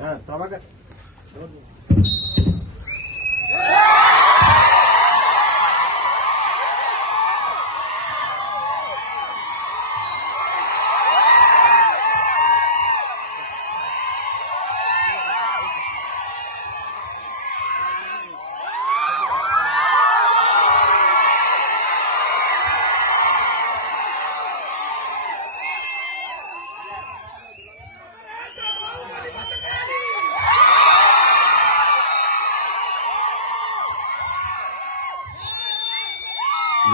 ప్రభాకర్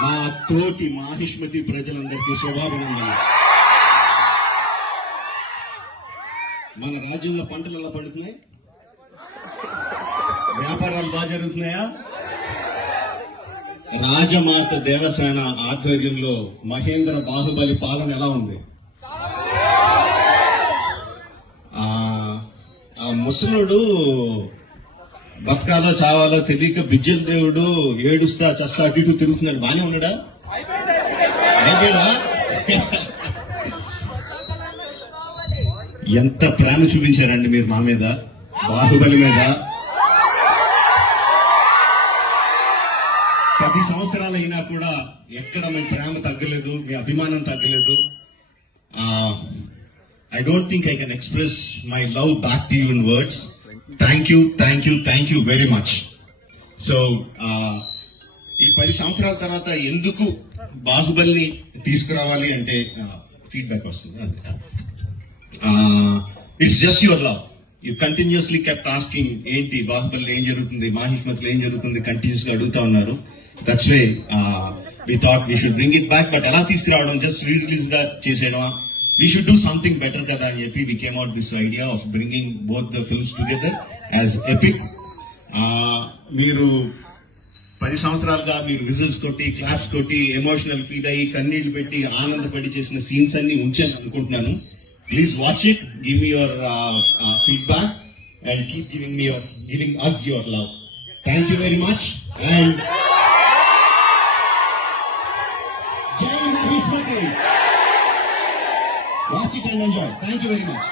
నా తోటి మాహిష్మతి ప్రజలందరికీ శుభాభినందనలు. మన రాజ్యంలో పంటలు ఎలా పండుతున్నాయి? వ్యాపారాలు బాగా జరుగుతున్నాయా? రాజమాత దేవసేన ఆధ్వర్యంలో మహేంద్ర బాహుబలి పాలన ఎలా ఉంది? ఆ ముసలుడు బతకాలో చావాలో తెలియక బిజ్జల దేవుడు ఏడుస్తా చస్తా అటు ఇటు తిరుగుతున్నాడు. బానే ఉన్నాడా? అయిపోయాడా? ఎంత ప్రేమ చూపించారండి మీరు మా మీద, బాహుబలి మీద. 10 సంవత్సరాలు అయినా కూడా ఎక్కడ మీ ప్రేమ తగ్గలేదు, మీ అభిమానం తగ్గలేదు. I don't think I can express my love back to you in words. Thank you very much. So, ఈ 10 సంవత్సరాల తర్వాత ఎందుకు బాహుబలిని తీసుకురావాలి అంటే ఫీడ్బ్యాక్ వస్తుంది. It's just your love. You continuously kept asking ఏంటి బాహుబలిలో ఏం జరుగుతుంది, మాహిష్మతిలో ఏం జరుగుతుంది, కంటిన్యూస్ గా అడుగుతా ఉన్నారు. That's way we thought we should bring it back. But ఎలా తీసుకురావడం, జస్ట్ రీ రిలీజ్ గా చేసేయడం, we should do something better kada అని చెప్పి we came out this idea of bringing both the films together as epic. మీరు 10 సంవత్సరాలుగా మీరు whistles తోటి, క్లాప్స్ తోటి, ఎమోషనల్ ఫీల్ అయ్యి, కన్నీళ్లు పెట్టి, ఆనందపడి చేసిన సీన్స్ అన్ని ఉంచాను అనుకుంటున్నాను. Please watch it, give me your feedback and keep giving us your love. Thank you very much and Jai Mahishmati. Watch it and enjoy. Thank you very much.